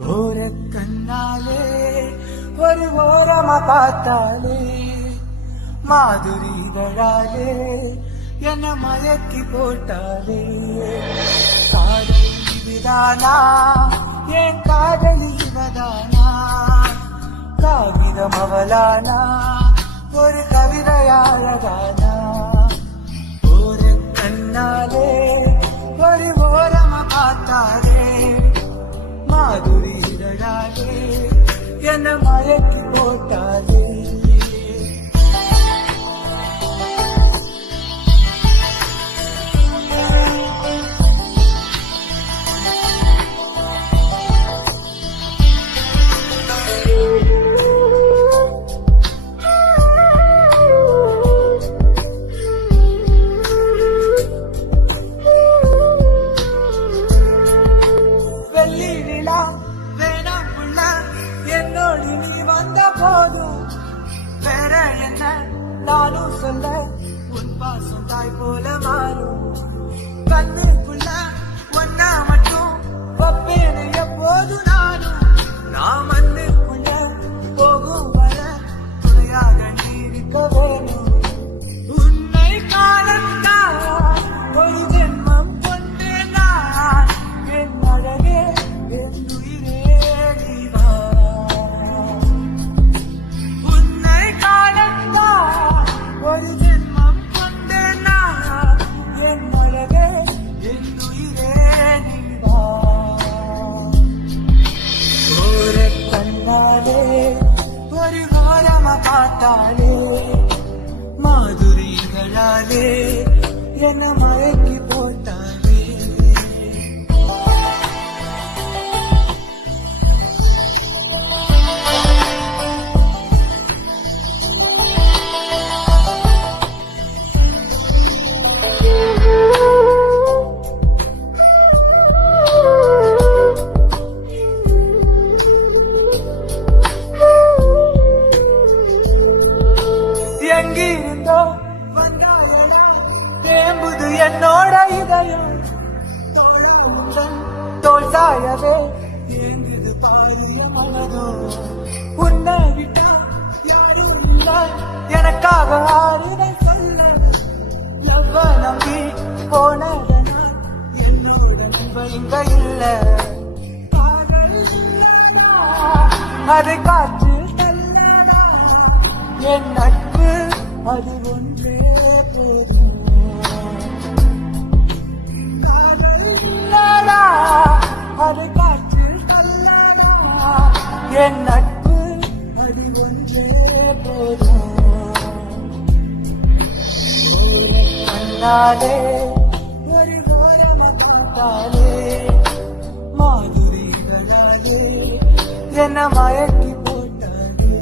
ஓர கண்ணாலே ஒரு ஓரமா பார்த்தாலே மாதுரி இதழாலே என்ன மயக்கி போட்டாலே. காதல் இதுதானா? என் காதல் இவதானா? காகிதம் அவளானா? ஒரு கவிதையாளதானா என்ன மயக்கி என்ன நானும் சொல்ல உன் பாசம் தாய் போல மாறும். கண்ணு ஓரமா மாதுரிகளாலே என்ன மயக்கி தேம்புது என்னோட இதயம். தோழா தோல் சாயவே. ஏங்குது பாரிய மனதோ. உன்னை விட்டா யாரும் இல்ல. எனக்காக ஆறுதல் சொல்ல. எவ்வ நம்பி போனதனால் என்னோட நண்ப இங்க இல்ல. காதல் இல்லடா, அது காற்று என் நட்பு அடி ஒன்றே போதும். கண்ணாலே ஒரு ஓரமா காட்டாலே மாதுரிகளாலே என்ன மயக்கி போட்டாலே.